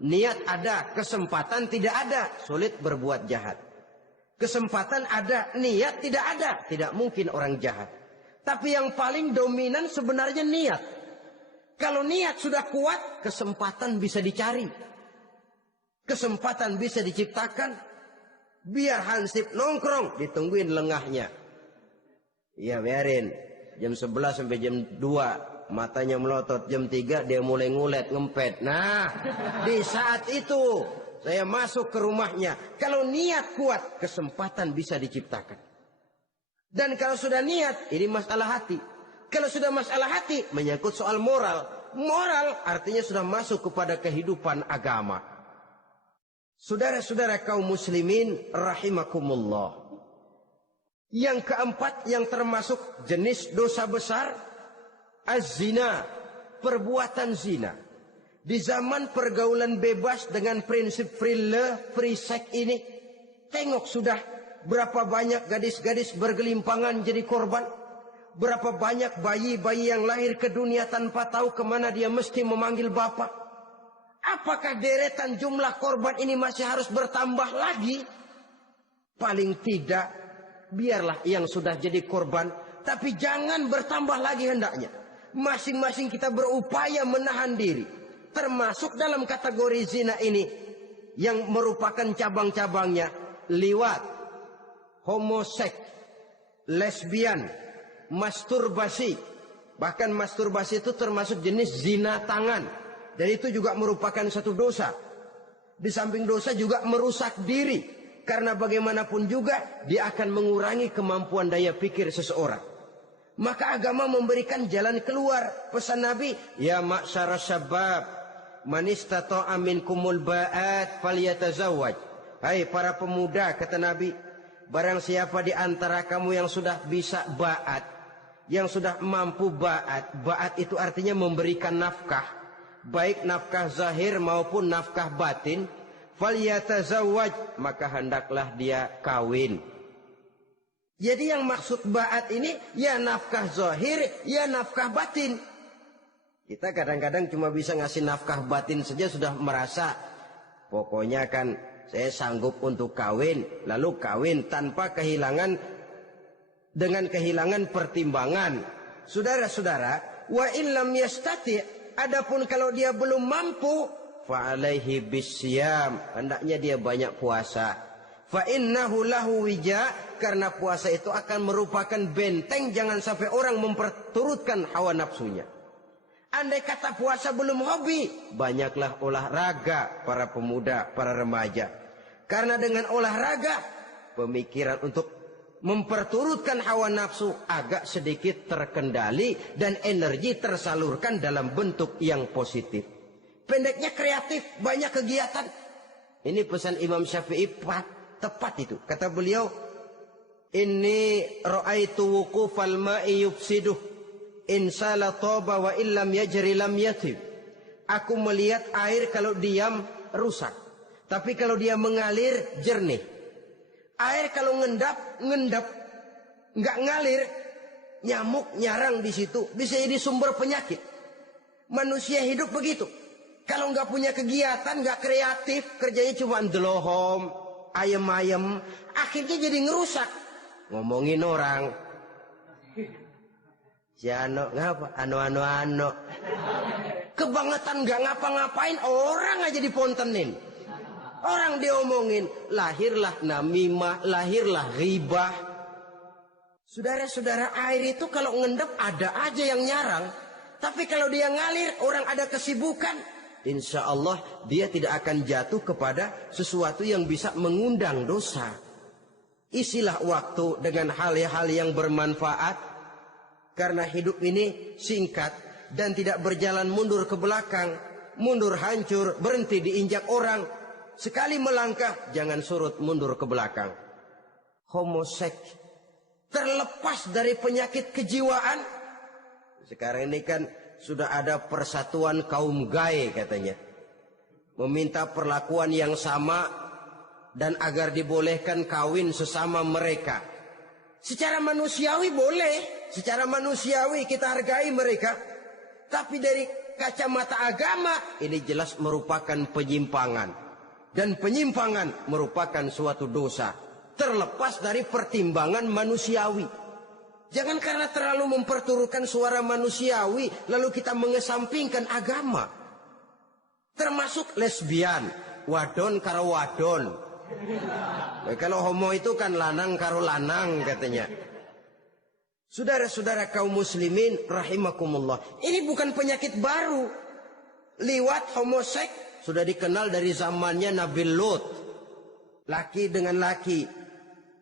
Niat ada, kesempatan tidak ada, sulit berbuat jahat. Kesempatan ada, niat tidak ada, tidak mungkin orang jahat. Tapi yang paling dominan sebenarnya niat. Kalau niat sudah kuat, kesempatan bisa dicari. Kesempatan bisa diciptakan. Biar hansip nongkrong, ditungguin lengahnya. Ya biarin, jam 11 sampai jam 2. Matanya melotot, jam 3 dia mulai ngulet, ngempet. Nah, di saat itu saya masuk ke rumahnya. Kalau niat kuat, kesempatan bisa diciptakan. Dan kalau sudah niat, ini masalah hati. Kalau sudah masalah hati, menyangkut soal moral. Moral artinya sudah masuk kepada kehidupan agama. Saudara-saudara kaum muslimin rahimakumullah. Yang keempat yang termasuk jenis dosa besar, az-zina, perbuatan zina. Di zaman pergaulan bebas dengan prinsip free love, free sex ini, tengok sudah berapa banyak gadis-gadis bergelimpangan jadi korban. Berapa banyak bayi-bayi yang lahir ke dunia tanpa tahu kemana dia mesti memanggil bapak. Apakah deretan jumlah korban ini masih harus bertambah lagi? Paling tidak, biarlah yang sudah jadi korban, tapi jangan bertambah lagi hendaknya. Masing-masing kita berupaya menahan diri. Termasuk dalam kategori zina ini, yang merupakan cabang-cabangnya liwat, homoseks, lesbian, masturbasi. Bahkan masturbasi itu termasuk jenis zina tangan. Dan itu juga merupakan satu dosa. Di samping dosa juga merusak diri. Karena bagaimanapun juga dia akan mengurangi kemampuan daya pikir seseorang. Maka agama memberikan jalan keluar. Pesan Nabi, ya ma'syara syabab, man istata'a minkumul ba'at falyatazawwaj. Hai para pemuda, kata Nabi, barang siapa di antara kamu yang sudah bisa ba'at, yang sudah mampu ba'at. Ba'at itu artinya memberikan nafkah, baik nafkah zahir maupun nafkah batin. Falyatazawwaj, maka hendaklah dia kawin. Jadi yang maksud ba'at ini ya nafkah zahir, ya nafkah batin. Kita kadang-kadang cuma bisa ngasih nafkah batin saja sudah merasa pokoknya kan saya sanggup untuk kawin, lalu kawin tanpa kehilangan, dengan kehilangan pertimbangan. Saudara-saudara, wa illam yastati, adapun kalau dia belum mampu, fa alaihi bisyam, hendaknya dia banyak puasa. Fa innahu lahu wija, karena puasa itu akan merupakan benteng jangan sampai orang memperturutkan hawa nafsunya. Andai kata puasa belum hobi, banyaklah olahraga para pemuda, para remaja. Karena dengan olahraga, pemikiran untuk memperturutkan hawa nafsu agak sedikit terkendali dan energi tersalurkan dalam bentuk yang positif. Pendeknya kreatif, banyak kegiatan. Ini pesan Imam Syafi'i tepat itu. Kata beliau, inni ra'aitu wuqufal ma'i yufsiduh, insala toba wa illam yajri lam yatib. Aku melihat air kalau diam rusak, tapi kalau dia mengalir jernih. Air kalau ngendap, nggak ngalir, nyamuk nyarang di situ, bisa jadi sumber penyakit. Manusia hidup begitu. Kalau nggak punya kegiatan, nggak kreatif, kerjanya cuma delohom, ayem-ayem, akhirnya jadi ngerusak. Ngomongin orang. Si Ano, ngapa? Ano. Kebangetan nggak ngapa-ngapain, orang aja dipontenin. Orang diomongin, lahirlah namimah, lahirlah ghibah. Saudara-saudara, air itu kalau ngendep ada aja yang nyarang. Tapi kalau dia ngalir, orang ada kesibukan, insya Allah dia tidak akan jatuh kepada sesuatu yang bisa mengundang dosa. Isilah waktu dengan hal-hal yang bermanfaat. Karena hidup ini singkat dan tidak berjalan mundur ke belakang. Mundur hancur, berhenti diinjak orang. Sekali melangkah, jangan surut mundur ke belakang. Homoseks, terlepas dari penyakit kejiwaan. Sekarang ini kan sudah ada persatuan kaum gay katanya. Meminta perlakuan yang sama dan agar dibolehkan kawin sesama mereka. Secara manusiawi boleh. Secara manusiawi kita hargai mereka. Tapi dari kacamata agama ini jelas merupakan penyimpangan. Dan penyimpangan merupakan suatu dosa. Terlepas dari pertimbangan manusiawi. Jangan karena terlalu memperturutkan suara manusiawi lalu kita mengesampingkan agama. Termasuk lesbian, wadon karo wadon. Kalau homo itu kan lanang karo lanang katanya. Saudara-saudara kaum muslimin rahimakumullah, ini bukan penyakit baru. Liwat, homoseks sudah dikenal dari zamannya Nabi Lut. Laki dengan laki.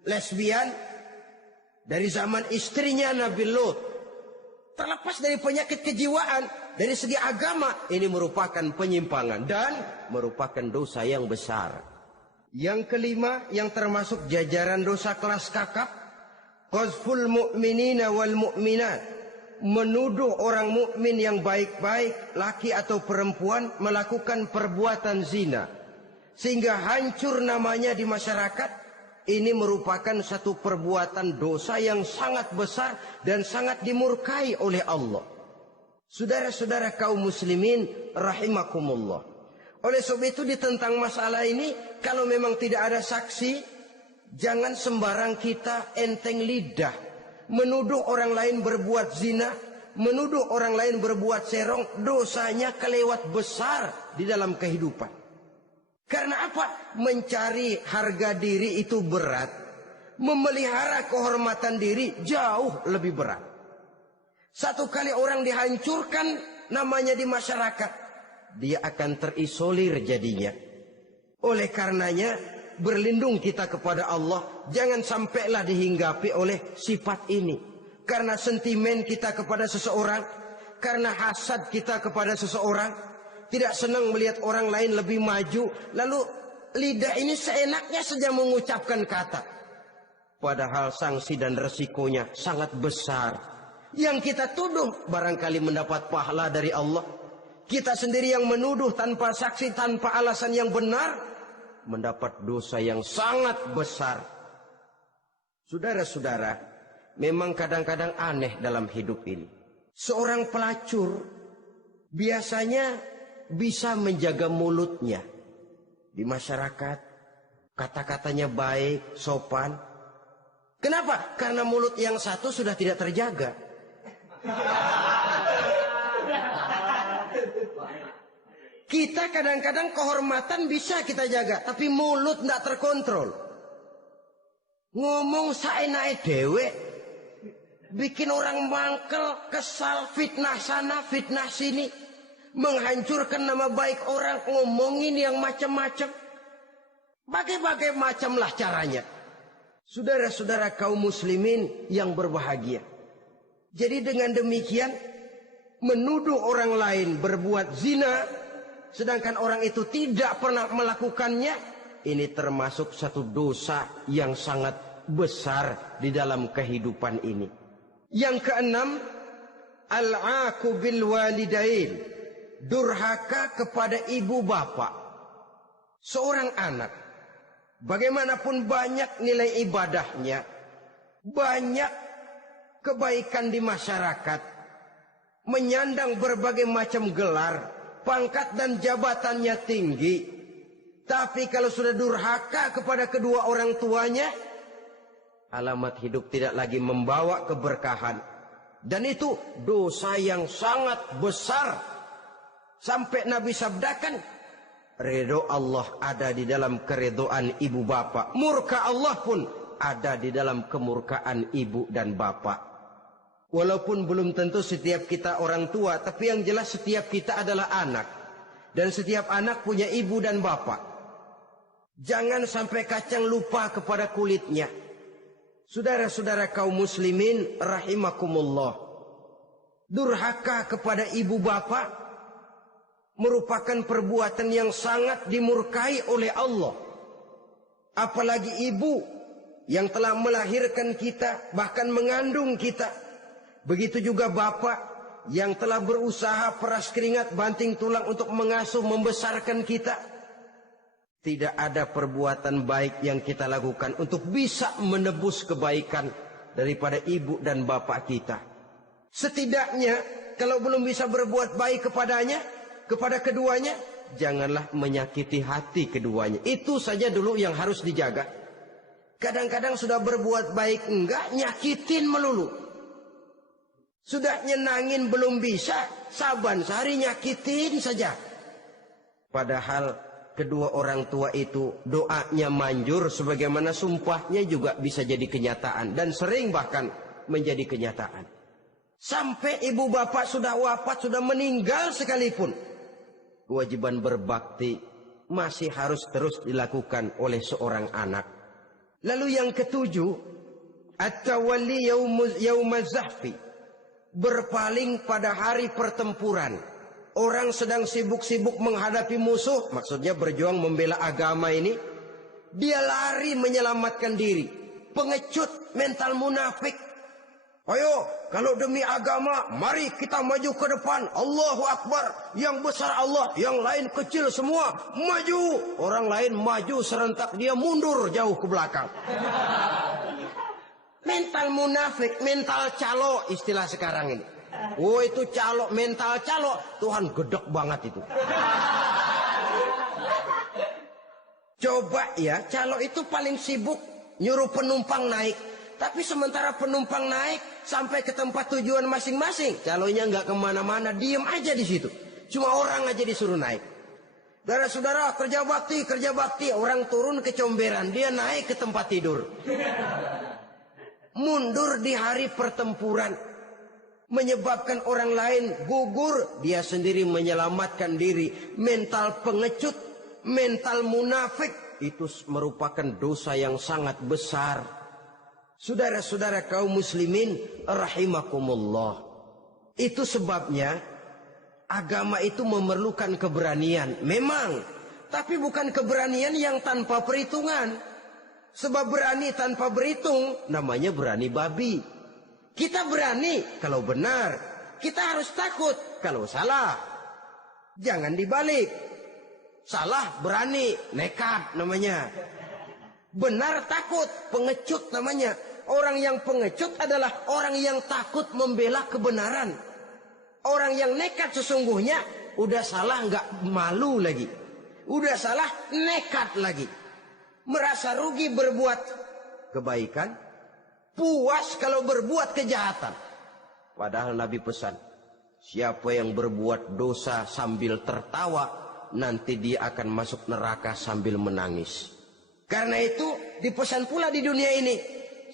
Lesbian dari zaman istrinya Nabi Lut. Terlepas dari penyakit kejiwaan, dari segi agama, ini merupakan penyimpangan dan merupakan dosa yang besar. Yang kelima, yang termasuk jajaran dosa kelas kakap, qazful mu'minina wal mu'minat. Menuduh orang mukmin yang baik-baik, laki atau perempuan, melakukan perbuatan zina. Sehingga hancur namanya di masyarakat. Ini merupakan satu perbuatan dosa yang sangat besar dan sangat dimurkai oleh Allah. Saudara-saudara kaum muslimin rahimakumullah. Oleh sebab itu tentang masalah ini, kalau memang tidak ada saksi, jangan sembarang kita enteng lidah. Menuduh orang lain berbuat zina, menuduh orang lain berbuat serong, dosanya kelewat besar di dalam kehidupan. Karena apa? Mencari harga diri itu berat. Memelihara kehormatan diri jauh lebih berat. Satu kali orang dihancurkan namanya di masyarakat, dia akan terisolir jadinya. Oleh karenanya, berlindung kita kepada Allah, jangan sampailah dihinggapi oleh sifat ini. Karena sentimen kita kepada seseorang, karena hasad kita kepada seseorang, tidak senang melihat orang lain lebih maju, lalu lidah ini seenaknya saja mengucapkan kata. Padahal sanksi dan resikonya sangat besar. Yang kita tuduh barangkali mendapat pahala dari Allah. Kita sendiri yang menuduh tanpa saksi, tanpa alasan yang benar, mendapat dosa yang sangat besar. Saudara-saudara, memang kadang-kadang aneh dalam hidup ini. Seorang pelacur biasanya bisa menjaga mulutnya di masyarakat, kata-katanya baik, sopan. Kenapa? Karena mulut yang satu sudah tidak terjaga. Kita kadang-kadang kehormatan bisa kita jaga, tapi mulut tidak terkontrol. Ngomong saenake dhewe, bikin orang mangkel, kesal, fitnah sana, fitnah sini, menghancurkan nama baik orang, ngomongin yang macam-macam. Bagai-bagai macamlah caranya. Saudara-saudara kaum muslimin yang berbahagia. Jadi dengan demikian, menuduh orang lain berbuat zina, sedangkan orang itu tidak pernah melakukannya, ini termasuk satu dosa yang sangat besar di dalam kehidupan ini. Yang keenam, al-'aqu bil walidain, durhaka kepada ibu bapak. Seorang anak, bagaimanapun banyak nilai ibadahnya, banyak kebaikan di masyarakat, menyandang berbagai macam gelar, pangkat dan jabatannya tinggi, tapi kalau sudah durhaka kepada kedua orang tuanya, alamat hidup tidak lagi membawa keberkahan. Dan itu dosa yang sangat besar. Sampai Nabi sabdakan, ridho Allah ada di dalam keridhaan ibu bapak, murka Allah pun ada di dalam kemurkaan ibu dan bapak. Walaupun belum tentu setiap kita orang tua, tapi yang jelas setiap kita adalah anak. Dan setiap anak punya ibu dan bapak. Jangan sampai kacang lupa kepada kulitnya. Saudara-saudara kaum muslimin rahimakumullah. Durhaka kepada ibu bapak merupakan perbuatan yang sangat dimurkai oleh Allah. Apalagi ibu yang telah melahirkan kita, bahkan mengandung kita. Begitu juga bapak yang telah berusaha peras keringat banting tulang untuk mengasuh membesarkan kita. Tidak ada perbuatan baik yang kita lakukan untuk bisa menebus kebaikan daripada ibu dan bapak kita. Setidaknya kalau belum bisa berbuat baik kepadanya, kepada keduanya, janganlah menyakiti hati keduanya. Itu saja dulu yang harus dijaga. Kadang-kadang sudah berbuat baik enggak, nyakitin melulu. Sudah nyenangin belum bisa, saban sehari nyakitin saja. Padahal kedua orang tua itu doanya manjur, sebagaimana sumpahnya juga bisa jadi kenyataan. Dan sering bahkan menjadi kenyataan. Sampai ibu bapak sudah wafat, sudah meninggal sekalipun, kewajiban berbakti masih harus terus dilakukan oleh seorang anak. Lalu yang ketujuh, at-tawalli yaumaz zahfi, berpaling pada hari pertempuran. Orang sedang sibuk-sibuk menghadapi musuh, maksudnya berjuang membela agama ini, dia lari menyelamatkan diri. Pengecut, mental munafik. Ayo, kalau demi agama, mari kita maju ke depan. Allahu Akbar, yang besar Allah, yang lain kecil semua, maju. Orang lain maju serentak, dia mundur jauh ke belakang. Mental munafik, mental calo istilah sekarang ini. Oh itu calo, mental calo, Tuhan gedek banget itu. Coba ya, calo itu paling sibuk nyuruh penumpang naik. Tapi sementara penumpang naik sampai ke tempat tujuan masing-masing, calonya nggak kemana-mana, diem aja di situ. Cuma orang aja disuruh naik. Saudara-saudara, kerja bakti, orang turun ke comberan, dia naik ke tempat tidur. Mundur di hari pertempuran, menyebabkan orang lain gugur, dia sendiri menyelamatkan diri. Mental pengecut, mental munafik, itu merupakan dosa yang sangat besar. Saudara-saudara kaum muslimin rahimakumullah. Itu sebabnya agama itu memerlukan keberanian. Memang, tapi bukan keberanian yang tanpa perhitungan. Sebab berani tanpa berhitung namanya berani babi. Kita berani kalau benar, kita harus takut kalau salah. Jangan dibalik. Salah berani, nekat namanya. Benar takut, pengecut namanya. Orang yang pengecut adalah orang yang takut membela kebenaran. Orang yang nekat sesungguhnya udah salah nggak malu lagi. Udah salah nekat lagi. Merasa rugi berbuat kebaikan, puas kalau berbuat kejahatan. Padahal Nabi pesan, siapa yang berbuat dosa sambil tertawa, nanti dia akan masuk neraka sambil menangis. Karena itu dipesan pula di dunia ini,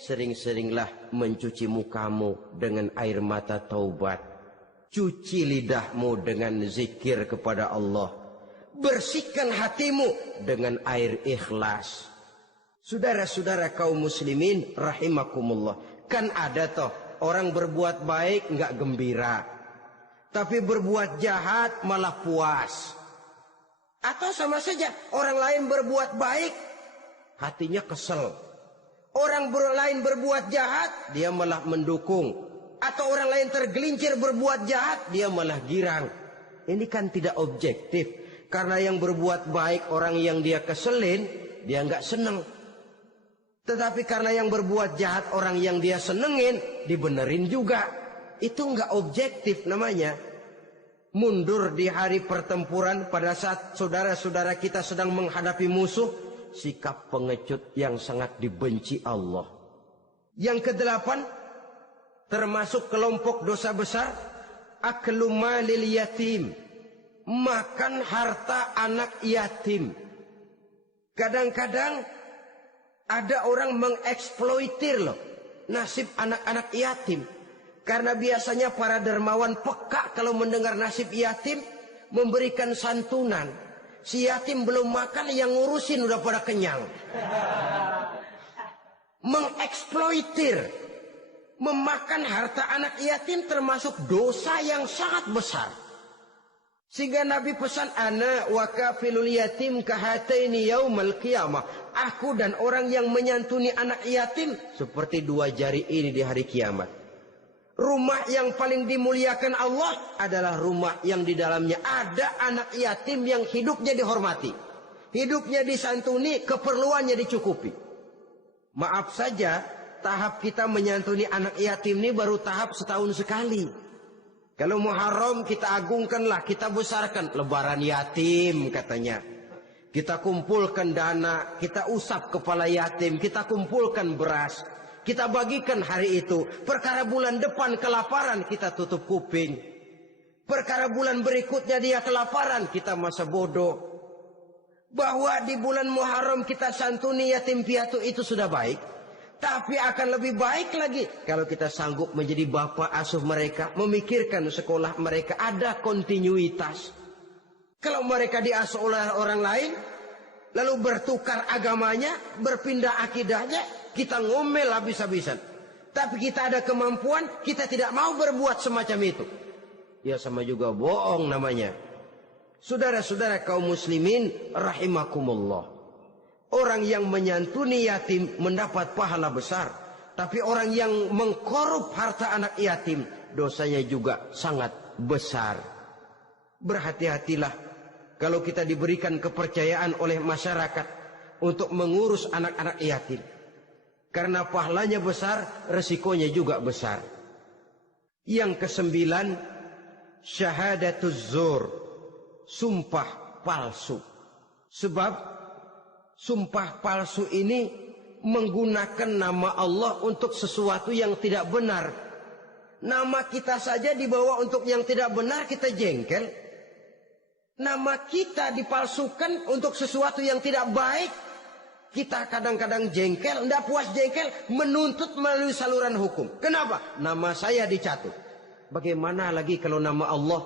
sering-seringlah mencuci mukamu dengan air mata taubat. Cuci lidahmu dengan zikir kepada Allah. Bersihkan hatimu dengan air ikhlas. Saudara-saudara kaum muslimin rahimakumullah. Kan ada toh orang berbuat baik nggak gembira, tapi berbuat jahat malah puas. Atau sama saja orang lain berbuat baik, hatinya kesel. Orang lain berbuat jahat, dia malah mendukung. Atau orang lain tergelincir berbuat jahat, dia malah girang. Ini kan tidak objektif. Karena yang berbuat baik, orang yang dia keselin, dia nggak seneng. Tetapi karena yang berbuat jahat, orang yang dia senengin, dibenerin juga. Itu nggak objektif namanya. Mundur di hari pertempuran pada saat saudara-saudara kita sedang menghadapi musuh, sikap pengecut yang sangat dibenci Allah. Yang kedelapan, termasuk kelompok dosa besar, aklu malil yatim, makan harta anak yatim. Kadang-kadang ada orang mengeksploitir loh nasib anak-anak yatim. Karena biasanya para dermawan peka kalau mendengar nasib yatim, memberikan santunan. Si yatim belum makan, yang ngurusin udah pada kenyang. Mengeksploitir, memakan harta anak yatim termasuk dosa yang sangat besar. Sehingga Nabi pesan, ana wa kafilul yatim kahataini yaumal qiyamah. Aku dan orang yang menyantuni anak yatim seperti dua jari ini di hari kiamat. Rumah yang paling dimuliakan Allah adalah rumah yang di dalamnya ada anak yatim yang hidupnya dihormati. Hidupnya disantuni, keperluannya dicukupi. Maaf saja, tahap kita menyantuni anak yatim ini baru tahap setahun sekali. Kalau Muharram kita agungkanlah, kita besarkan. Lebaran yatim katanya. Kita kumpulkan dana, kita usap kepala yatim, kita kumpulkan beras. Kita bagikan hari itu. Perkara bulan depan kelaparan, kita tutup kuping. Perkara bulan berikutnya dia kelaparan, kita masa bodoh. Bahwa di bulan Muharram kita santuni yatim piatu itu sudah baik. Tapi akan lebih baik lagi kalau kita sanggup menjadi bapak asuh mereka, memikirkan sekolah mereka, ada kontinuitas. Kalau mereka diasuh oleh orang lain, lalu bertukar agamanya, berpindah akidahnya, kita ngomel habis-habisan. Tapi kita ada kemampuan, kita tidak mau berbuat semacam itu. Ya sama juga bohong namanya. Saudara-saudara kaum muslimin rahimakumullah. Orang yang menyantuni yatim mendapat pahala besar. Tapi orang yang mengkorup harta anak yatim, dosanya juga sangat besar. Berhati-hatilah kalau kita diberikan kepercayaan oleh masyarakat untuk mengurus anak-anak yatim. Karena pahalanya besar, resikonya juga besar. Yang kesembilan, syahadatuz zur, sumpah palsu. Sebab sumpah palsu ini menggunakan nama Allah untuk sesuatu yang tidak benar. Nama kita saja dibawa untuk yang tidak benar, kita jengkel. Nama kita dipalsukan untuk sesuatu yang tidak baik. Kita kadang-kadang jengkel, tidak puas jengkel, menuntut melalui saluran hukum. Kenapa? Nama saya dicatut. Bagaimana lagi kalau nama Allah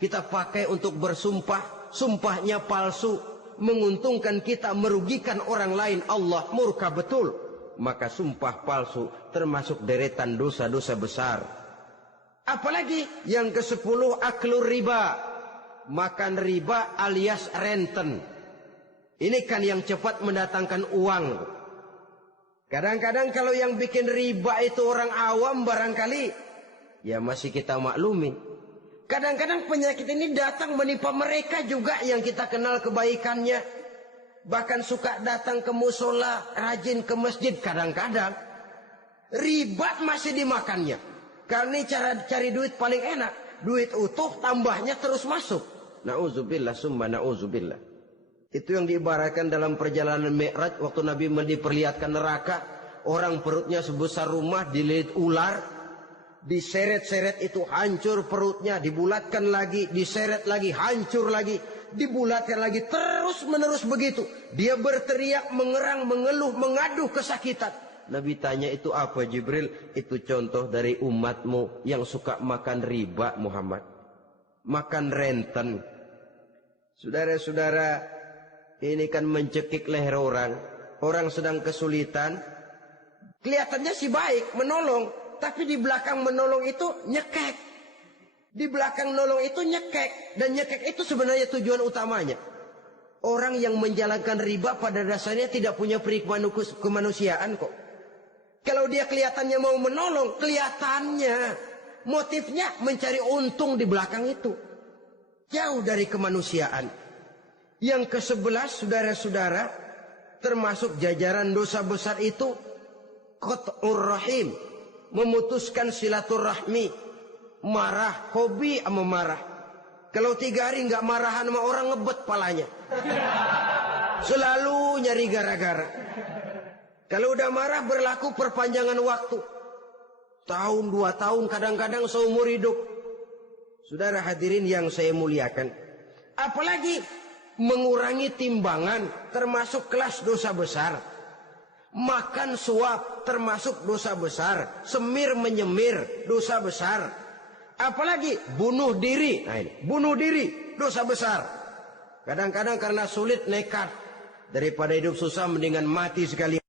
kita pakai untuk bersumpah, sumpahnya palsu, menguntungkan kita, merugikan orang lain, Allah murka betul. Maka sumpah palsu termasuk deretan dosa-dosa besar. Apalagi yang ke-10, aklur riba. Makan riba alias renten. Ini kan yang cepat mendatangkan uang. Kadang-kadang kalau yang bikin riba itu orang awam barangkali, ya masih kita maklumi. Kadang-kadang penyakit ini datang menimpa mereka juga yang kita kenal kebaikannya. Bahkan suka datang ke musola, rajin ke masjid kadang-kadang. Riba masih dimakannya. Karena ini cara cari duit paling enak. Duit utuh tambahnya terus masuk. Na'udzubillah summa na'udzubillah. Itu yang diibaratkan dalam perjalanan Mi'raj waktu Nabi diperlihatkan neraka. Orang perutnya sebesar rumah dililit ular. Diseret-seret itu hancur perutnya. Dibulatkan lagi, diseret lagi, hancur lagi. Dibulatkan lagi, terus menerus begitu. Dia berteriak, mengerang, mengeluh, mengaduh kesakitan. Nabi tanya, itu apa Jibril? Itu contoh dari umatmu yang suka makan riba Muhammad. Makan renten. Saudara-saudara, ini kan mencekik leher orang. Orang sedang kesulitan. Kelihatannya sih baik, menolong. Tapi di belakang menolong itu nyekek. Di belakang nolong itu nyekek. Dan nyekek itu sebenarnya tujuan utamanya. Orang yang menjalankan riba pada dasarnya tidak punya kemanusiaan kok. Kalau dia kelihatannya mau menolong, kelihatannya motifnya mencari untung di belakang itu. Jauh dari kemanusiaan. Yang ke-11, saudara-saudara, termasuk jajaran dosa besar itu qat'ur rahim, memutuskan silaturahmi. Marah, hobi sama marah. Kalau 3 hari nggak marahan sama orang, ngebet palanya. Selalu nyari gara-gara. Kalau udah marah berlaku perpanjangan waktu. Tahun, 2 tahun, kadang-kadang seumur hidup. Saudara hadirin yang saya muliakan. Apalagi mengurangi timbangan termasuk kelas dosa besar. Makan suap termasuk dosa besar. Semir menyemir dosa besar. Apalagi bunuh diri. Nah ini, bunuh diri dosa besar. Kadang-kadang karena sulit nekat. Daripada hidup susah mendingan mati sekali.